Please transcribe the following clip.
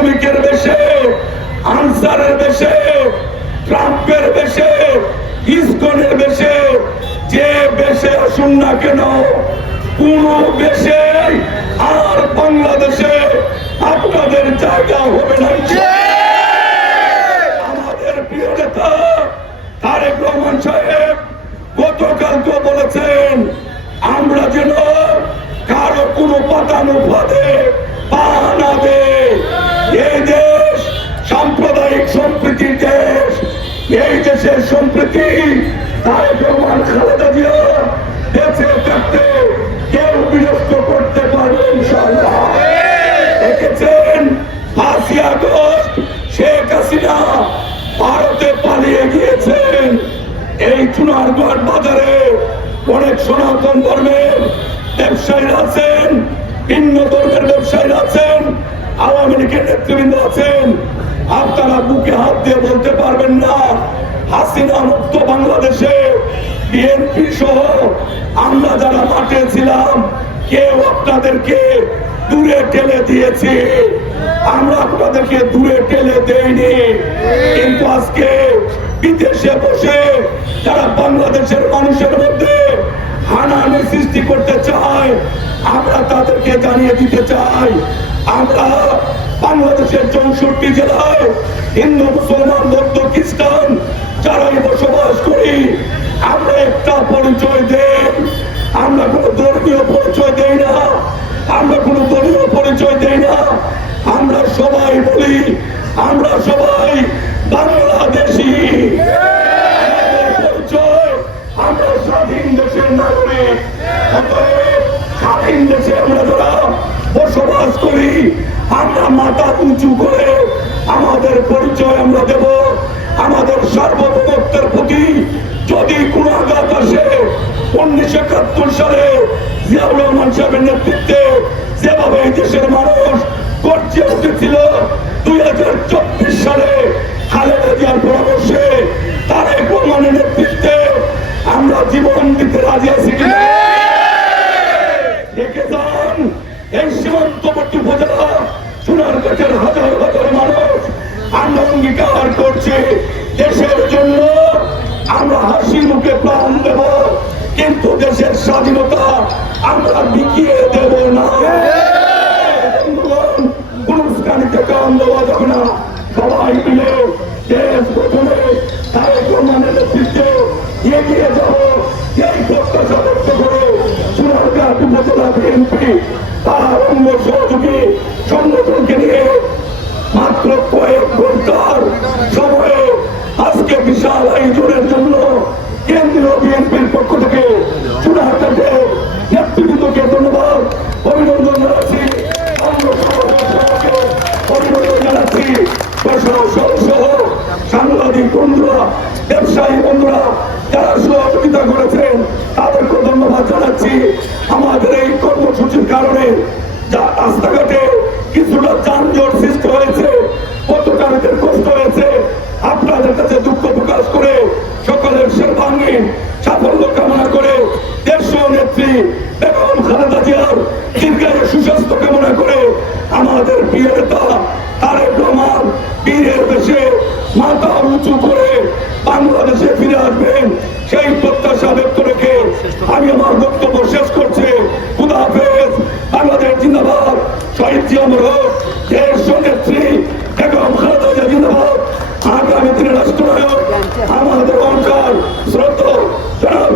শ্রমিকের বেশে, আনসারের বেশে, ট্রাম্পের বেশে, ইসকনের বেশে, যে বেশে আসুন না কেন, কোন বেশে আর বাংলাদেশে আপনাদের জায়গা হবে না। আমাদের প্রিয় নেতা তারেক রহমান সাহেব গতকালকে বলেছেন, আমরা যেন কারো কোনো পাতানো ফাঁদে পা না দেই। এই দেশ সাম্প্রদায়িক সম্প্রীতির দেশ। এই দেশের সম্প্রীতি তারেক রহমান, খালেদা জিয়া বেঁচে থাকতে কেউ বিনষ্ট করতে পারবে ইনশাআল্লাহ। দেখেছেন 5ই আগস্ট শেখ হাসিনা ভারতে পালিয়ে গিয়েছেন। এই চুনারগড় বাজারে অনেক সনাতন ধর্মের ব্যবসায়ীরা আছেন, ভিন্ন ধর্মের ব্যবসায়ীরা আছেন, আওয়ামী লীগের নেতৃবৃন্দ আছেন। আপনারা বুকে হাত দিয়ে বলতে পারবেন না হাসিনা মুক্ত বাংলাদেশে বিএনপি সহ আমরা যারা মাঠে ছিলাম কেউ আপনাদেরকে দূরে ঠেলে দিয়েছি, আমরা আপনাদেরকে দূরে ঠেলে দেইনি। কিন্তু আজকে বিদেশে বসে যারা বাংলাদেশের মানুষের মধ্যে হানাহানি সৃষ্টি করতে চায়, আমরা তাদেরকে জানিয়ে দিতে চাই, আমরা বাংলাদেশের 64 জেলায় হিন্দু, মুসলমান, বৌদ্ধ, খ্রিস্টান যারাই বসবাস করি, আমরা একটা পরিচয় দেই। আমরা কোনো ধর্মীয় পরিচয় দেই না, আমরা কোনো দলীয় পরিচয় দেই না। আমরা সবাই বলি আমরা সবাই বাংলাদেশি। পরিচয় আমরা স্বাধীন দেশের নাগরিক। স্বাধীন দেশে আমরা যারা বসবাস করি, আমরা মাথা উঁচু করে আমাদের পরিচয় আমরা দেব। আমাদের সার্বভৌমত্বের প্রতি যদি কোনো আঘাত আসে, 1971 সালে জিয়াউর রহমান সাহেবের নেতৃত্বে যেভাবে এই দেশের মানুষ গর্জে উঠেছিল, 2024 সালে খালেদা জিয়ার পরামর্শে তারেক রহমানের নেতৃত্বে আমরা জীবন দিতে রাজি আছি কিনা দেখে যান। এই সীমান্তবর্তী উপজেলা সোনারগাঁয়ের হাজার হাজার মানুষ আমরা অঙ্গীকার করছি দেশের জন্য আমরা হাসি মুখে প্রাণ দেব, কিন্তু দেশের স্বাধীনতা আমরা বিকিয়ে দেব না। গুরুস্থানিতে কান দেওয়া যাবে না। সবাই মিলে দেশ প্রথমে তারেক রহমানের নেতৃত্বে এগিয়ে যাব, এই প্রত্যাশা ব্যক্ত করে সোনারগাঁ উপজেলা বিএনপি তার অঙ্গ সহযোগী সংগঠনকে নিয়ে মাত্র কয়েক ঘন্টার সময়ে আজকে বিশাল আয়োজনের জন্য কেন্দ্রীয় বিএনপির পক্ষ থেকে সোনারগাঁতে নেতৃবৃন্দকে ধন্যবাদ, অভিনন্দন জানাচ্ছি। অভিনন্দন জানাচ্ছি সহ সাংবাদিক বন্ধুরা, ব্যবসায়ী বন্ধুরা যারা সহযোগিতা করেছেন তাদেরকে ধন্যবাদ জানাচ্ছি। আমাদের এই কর্মসূচির কারণে যা রাস্তাঘাটে কিছুটা যানজট সৃষ্টি হয়েছে, পথচারীদের কষ্ট হয়েছে, আপনাদের কাছে দুঃখ প্রকাশ করে সকলের সর্বাঙ্গীন সাফল্য কামনা করে দেশীয় নেত্রী বেগম খালেদা জিয়ার দীর্ঘায়ু সুস্বাস্থ্য কামনা করে আমাদের প্রিয় নেতা তারেক রহমান বীরের বেশে মাথা উঁচু করে বাংলাদেশে ফিরে আসবেন সেই প্রত্যাশা ব্যক্ত রেখে আমি আমার বক্তব্য শেষ করছি। খুদা হাফেজ। বাংলাদেশ জিন্দাবাদ। শহীদ জিয়া অমর হোক। দেশীয় নেত্রী বেগম খালেদা জিয়া জিন্দাবাদ। আগামী দিনের রাষ্ট্রনায়ক আমাদের অহংকার শ্রদ্ধা জনাব